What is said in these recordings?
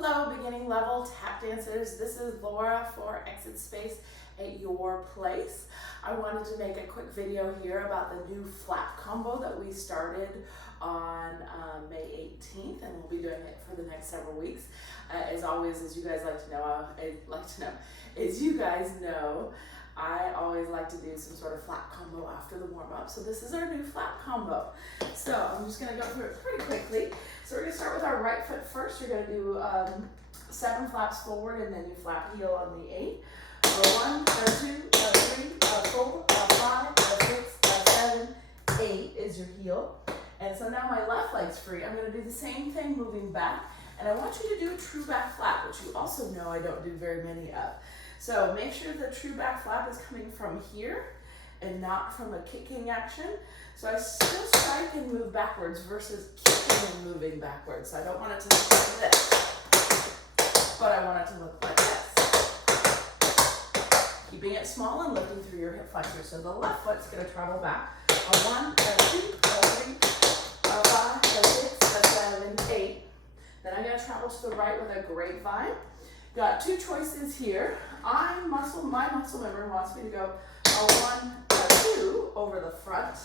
Hello, beginning level tap dancers. This is Laura for Exit Space at Your Place. I wanted to make a quick video here about the new flap combo that we started on May 18th, and we'll be doing it for the next several weeks. As always, as you guys know, I always like to do some sort of flap combo after the warm-up. So this is our new flap combo. So I'm just going to go through it pretty quickly. So we're going to start with our right foot first. You're going to do 7 flaps forward, and then you flap heel on the 8. 1, 2, 3, 4, 5, 6, 7, 8 is your heel. And so now my left leg's free. I'm going to do the same thing moving back. And I want you to do a true back flap, which you also know I don't do very many of. So make sure the true back flap is coming from here and not from a kicking action. So I still strike and move backwards versus kicking and moving backwards. So I don't want it to look like this, but I want it to look like this. Keeping it small and lifting through your hip flexor. So the left foot's going to travel back. 1, 2, 3, 5, 6, 7, 8. Then I'm going to travel to the right with a grapevine. Got 2 choices here. My muscle memory wants me to go 1, 2 over the front.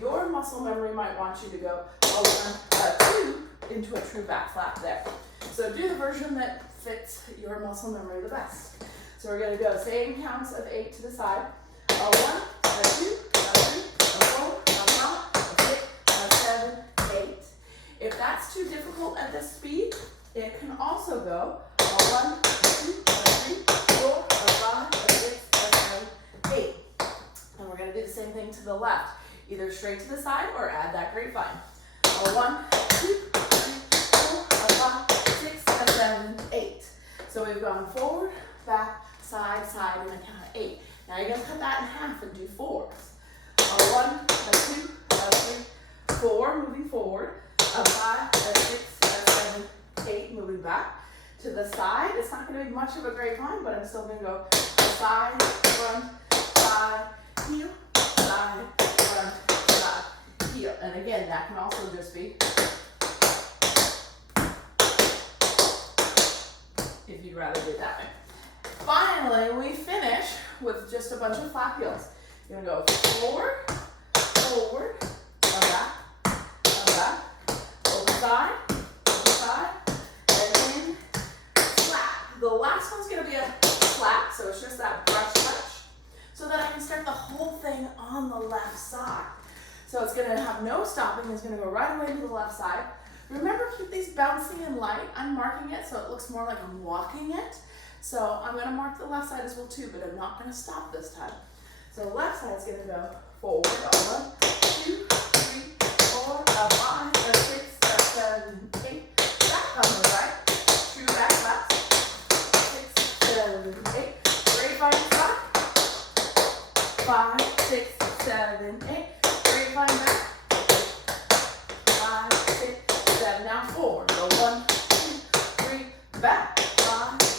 Your muscle memory might want you to go 1, 2 into a true back flap there. So do the version that fits your muscle memory the best. So we're going to go same counts of 8 to the side. 1, 2, 3, 4, 5, 6, 7, 8. If that's too difficult at this speed, it can also go 1, 2, 3, 4, 5, 6, 7, 8. And we're going to do the same thing to the left, either straight to the side or add that grapevine. 1, 2, 3, 4, 5, 6, 7, 8. So we've gone forward, back, side, side, and a count of 8. Now you're going to cut that in half and do 4s. 1, 2, 3, 4, moving forward. 5, 6, 7, 8, moving back. To the side, it's not going to be much of a grapevine, but I'm still going to go side, front, side, heel, side, front, side, heel. And again, that can also just be, if you'd rather do it that way. Finally, we finish with just a bunch of flap heels. You're going to go forward, forward, back, over side, and in, flap. The last one's going to be a flap, so it's just that brush touch, so that I can start the whole thing on the left side. So it's going to have no stopping. It's going to go right away to the left side. Remember, keep these bouncy and light. I'm marking it so it looks more like I'm walking it. So I'm going to mark the left side as well too, but I'm not going to stop this time. So the left side is going to go forward. 1, 2, 3, 4, 5, 6, 7, 8. Back on the right. True back flaps. 6, 7, 8. Grapevine back. 5, 6, 7, 8. Grapevine back. 5, 6, 7. Now forward. Go 1, 2, 3, back. 5, 6,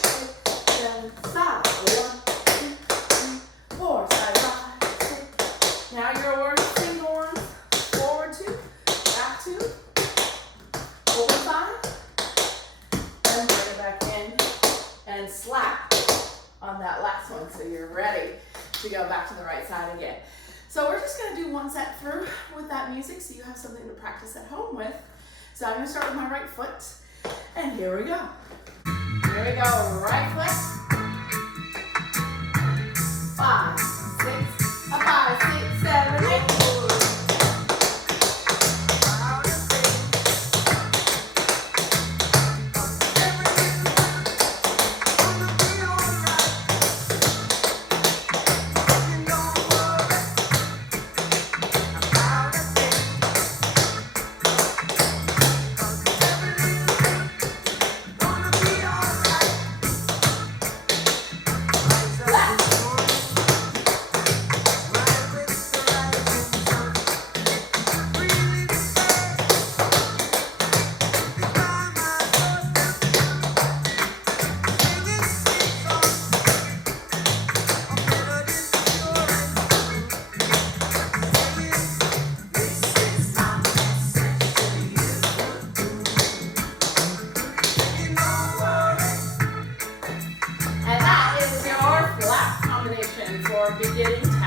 7, side. 1, 2, 3, 4. Side, 5, 6. Now your words, single ones. Forward 2, back 2, over side, and bring it back in and slap on that last one. So you're ready to go back to the right side again. So we're just going to do one set through with that music so you have something to practice at home with. So I'm going to start with my right foot, and here we go. Here we go, right foot. 5, 6, 5, 6, 7, 8. your beginning